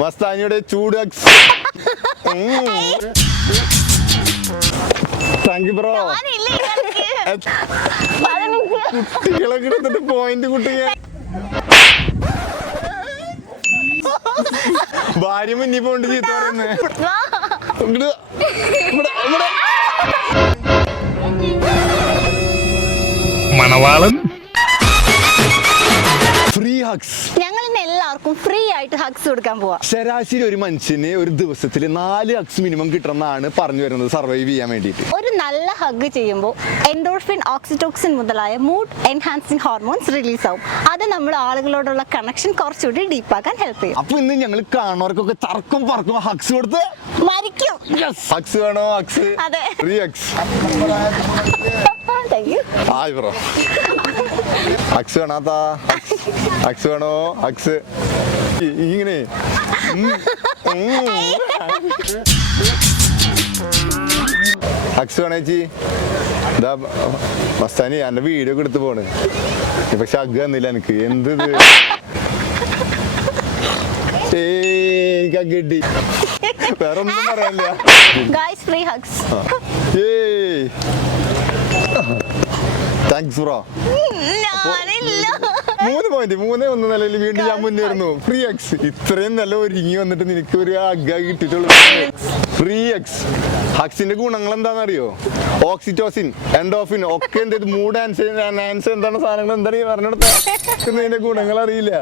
മസ്താനിയുടെ ചൂട് thank you bro. കുട്ടികളൊക്കെ എടുത്തിട്ട് പോയിന്റ് കുട്ടിയെ ഭാര്യ മുന്നിൽ പോണ്ട് ചീത്ത പറയുന്നേ. മണവാളൻ ഫ്രീ ഹഗ്സ്. ഞങ്ങൾ ഇന്ന് എല്ലാവർക്കും ഫ്രീ ആയിട്ട് ഹഗ്സ് കൊടുക്കാൻ പോവാ. ശരാശരി ഒരു മനുഷ്യന് ഒരു ദിവസത്തിൽ 4 ഹഗ്സ് മിനിമം കിട്ടണമെന്നാണ് പറഞ്ഞു വരുന്നത്, സർവൈവ് ചെയ്യാൻ വേണ്ടിയിട്ട്. ഒരു നല്ല ഹഗ് ചെയ്യുമ്പോൾ എൻഡോർഫിൻ, ഓക്സിറ്റോക്സിൻ മുതലായ മൂഡ് എൻഹാൻസിങ് ഹോർമോൺസ് റിലീസ് ആവും. അത് നമ്മുടെ ആളുകളോടുള്ള കണക്ഷൻ കുറച്ചുകൂടി ഡീപ്പാക്കാൻ ഹെൽപ്പ് ചെയ്യും. അപ്പൊ ഇന്ന് ഞങ്ങൾ കാണുന്നവർക്കൊക്കെ തർക്കം പറക്കും ഹഗ്സ് കൊടുത്ത് മരിക്കും. ഹഗ്സ് വേണോ? ഹഗ്സ് അതെ. Free hugs. Hi bro. Hugs വേണാത്ത? ഹഗ്സ് വേണോ? ഹഗ്സ് ഇങ്ങനെ ഹഗ്സ് വേണോ ചേച്ചി? ഇതാ മസ്താനി എന്റെ വീഡിയോ ഒക്കെ എടുത്ത് പോണ്. പക്ഷെ ഹഗ് തന്നില്ല എനിക്ക്. എന്ത് ഇത്? എനിക്ക് കിട്ടി. വേറെ ഒന്നും പറയാനില്ല. Guys free hugs. Thanks bro. 3 point 3-1 നിലയിൽ വീണ്ടും ഞാൻ മുന്നേറുന്നു. Free X. ഇത്രയും നല്ല ഒരുങ്ങി വന്നിട്ട് നിനക്ക് ഒരു ഹഗ് കിട്ടിയിട്ടുള്ളൂ. Free X. ഹഗ്സിന്റെ ഗുണങ്ങൾ എന്താണെന്നറിയോ? ഓക്സിറ്റോസിൻ, എൻഡോഫിൻ ഒക്കെ എന്ത് മൂഡ് ആൻസർ എന്താണ് സാധനങ്ങൾ എന്താണ് പറഞ്ഞെടുത്തതിന്റെ ഗുണങ്ങൾ അറിയില്ല.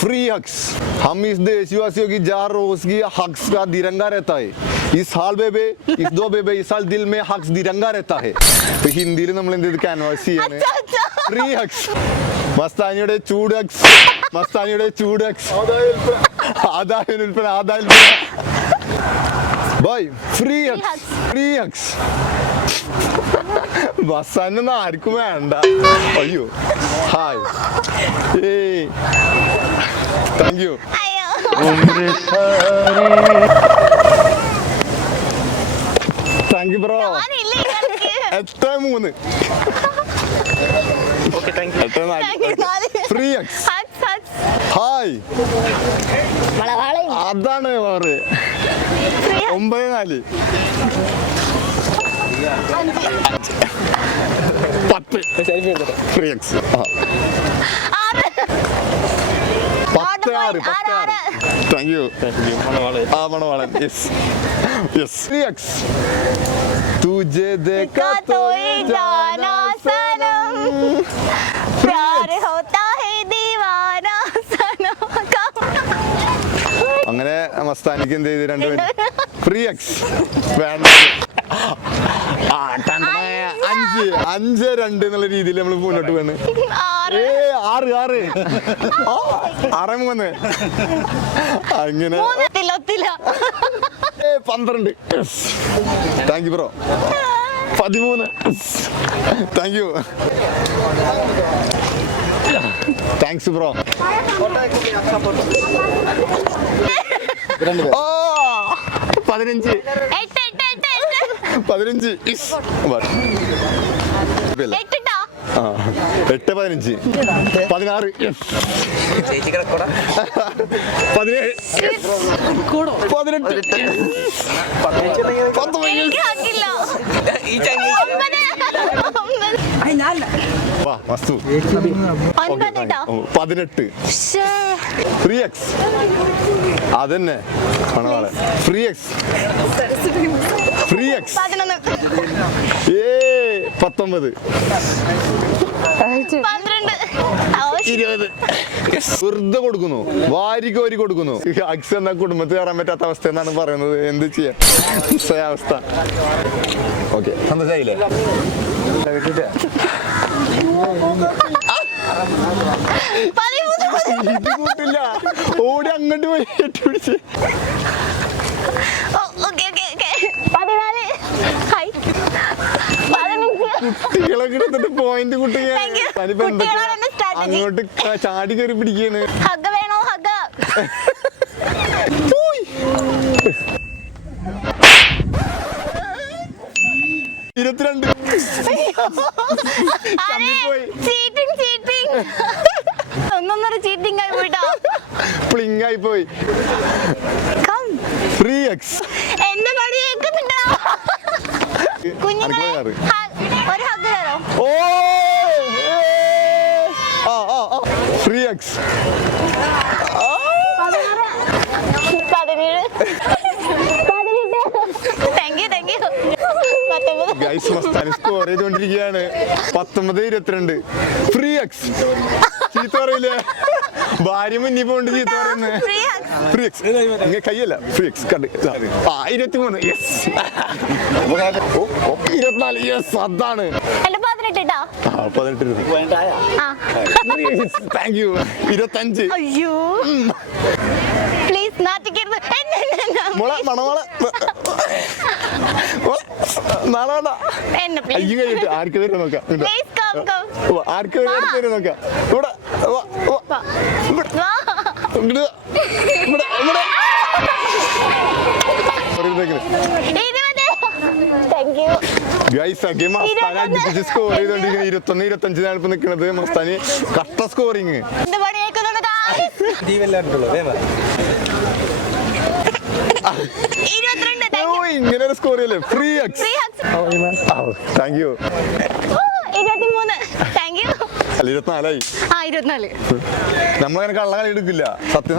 फ्री हक्स. हम इस देशवासियों की जार रोज की हक्स का तिरंगा रहता है. इस साल बेबे, इस 2 बेबे, इस साल दिल में हक्स तिरंगा रहता है. तो हिंदी में നമ്മൾ എന്ത് ക്യാൻവാസ് ചെയ്യാണ്? Free hugs. മസ്താനിയുടെ ചൂട് ഹക്സ്. മസ്താനിയുടെ ചൂട് ഹക്സ്. ആദായ ഉൽപ്പന്ന ആദായ ബൈ. Free hugs. Free hugs. ബസ്സാനൊന്നും ആർക്കും വേണ്ട. അയ്യോ hi. Thank you. Thank you bro. 8-3. Free hugs. Hi. അതാണ് വേറെ 9-4. 10 ഫ്രീ ഹഗ്സ്. 10-6. Thank you. ആ മണവാളൻ. Yes yes. Free hugs. तुझे देखा तो ये जाना सनम प्यार होता है दीवाना सनम. അങ്ങനെ മസ്താനിക്ക് എന്ത് ചെയ്ത് 2 ഫ്രീ ഹഗ്സ് വേണ്ട. 5-2 എന്നുള്ള രീതിയിൽ നമ്മൾ മുന്നോട്ട് പോണ്. 6-3 അങ്ങനെ 12. Thank you bro. 13. Thank you. Thanks bro. 15. 8-15. 16. 17. 18. Free X. അതന്നെ മണവാളൻ. Free X. Free X. 19. 20. വെറുതെ കൊടുക്കുന്നു, വാരിക്കോരി കൊടുക്കുന്നു. ഹഗ്സ് എന്ന കുടുംബത്തിൽ കയറാൻ പറ്റാത്ത അവസ്ഥ എന്നാണ് പറയുന്നത്. എന്ത് ചെയ്യാൻ അവസ്ഥ. ഓക്കെ സന്തോഷായില്ലേ? ഇത് കൂട്ടില്ല. ഓടി അങ്ങോട്ട് പോയി പിടിച്ച് കുട്ടികളൊക്കെ എടുത്തിട്ട് പോയിന്റ് കുട്ടിയെ അങ്ങോട്ട് ചാടി കയറി പിടിക്കാണ്. ഹഗ് വേണോ? ഹഗ്. 22 ചമ്മിപ്പോയി. ഒന്നൊന്നര ചീറ്റിംഗ് ആയി പോയിട്ടാ. പ്ലിങ് ആയി പോയി. Come. 3x. എന്റെ പടി കേൾക്കുന്നുണ്ടോ? കുഞ്ഞുങ്ങളെ ഒരു ഹഗ് തരോ? ഓ 3x. 17 ഗൈസ് മസ്താനി സ്കോർ ചെയ്തുകൊണ്ടിരിക്കുകയാണ്. 19-22. 3x. ചീത്ത പറയില്ലേ? ഭാര്യ മുന്നിൽ പോണ്ട് ചീത്ത പറയുന്നത്. 3x. ഇങ്ങനെ കയ്യല്ല. 3x കണ്ട്. 23. യെസ്. 24. യെസ് അതാണ്. എന്റെ 18 ട്ടാ. 18. Thank you. 25. അയ്യോ പ്ലീസ് നാട്ടിക്കരുത്. മോളെ മണമോളെ എന്നെ അയ്യോ കഴിഞ്ഞിട്ട് ആർക്ക് തരും നോക്കാം. Please come come. ആർക്ക് തരും നോക്കാം. ഇവിടെ ഗൈസ് സ്കോർ ചെയ്തോണ്ടിരിക്കുന്നത് 21-25 നിൽക്കുന്നത്. മസ്താനി കട്ട സ്കോറിങ്. ഇങ്ങനെ ഒരു സ്കോർ ചെയ്യല്ലേ? 3x. Thank you. 23. Thank you. അല്ല 24ആയി. 24. നമ്മളങ്ങനെ കള്ളകളി എടുക്കില്ല. സത്യം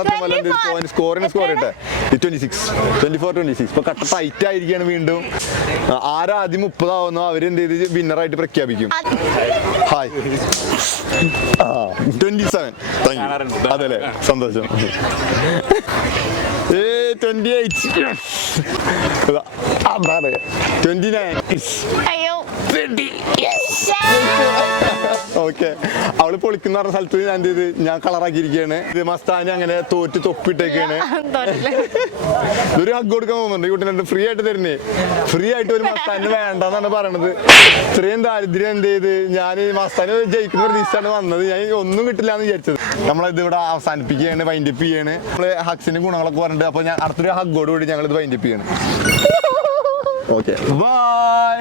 സ്കോറിന് സ്കോർ ഇട്ടെ. 24-26 ഇപ്പൊ കട്ട ടൈറ്റ് ആയിരിക്കാണ്. വീണ്ടും ആരാദ്യം 30 ആവുന്നോ അവരെന്ത് ചെയ്ത് വിന്നറായിട്ട് പ്രഖ്യാപിക്കും. ഹായ് 27. അതല്ലേ സന്തോഷം. 28. അതാണ് 29. അയ്യോ ഓക്കെ അവള് പൊളിക്കുന്ന പറഞ്ഞ സ്ഥലത്ത് ഞാൻ എന്ത് ചെയ്ത് ഞാൻ കളറാക്കിയിരിക്കുകയാണ്. ഇത് മസ്താനി അങ്ങനെ തോറ്റ് തൊപ്പിട്ടേക്കാണ്. ഒരു ഹഗ് കൊടുക്കാൻ പോകുന്നുണ്ട് ഈ കുട്ടീനെ ഫ്രീ ആയിട്ട് തരുന്നേ. ഫ്രീ ആയിട്ട് ഒരു മസ്താനി വേണ്ടെന്നാണ് പറയണത്. ഇത്രയും ദാരിദ്ര്യം എന്ത് ചെയ്ത് ഞാൻ മസ്താനി ജയിക്കുന്ന പ്രതീക്ഷിച്ചാണ് വന്നത്. ഞാൻ ഒന്നും കിട്ടില്ല എന്ന് വിചാരിച്ചത്. നമ്മളിത് ഇവിടെ അവസാനിപ്പിക്കുകയാണ്. വൈൻഡപ്പ് ചെയ്യാണ്. നമ്മള് ഹഗ്സിന്റെ ഗുണങ്ങളൊക്കെ പറഞ്ഞിട്ട് അപ്പൊ ഞാൻ അടുത്തൊരു ഹഗ്ഗോട് കൂടി ഞങ്ങൾ ഇത് വൈൻഡപ്പ് ചെയ്യണം. Okay bye.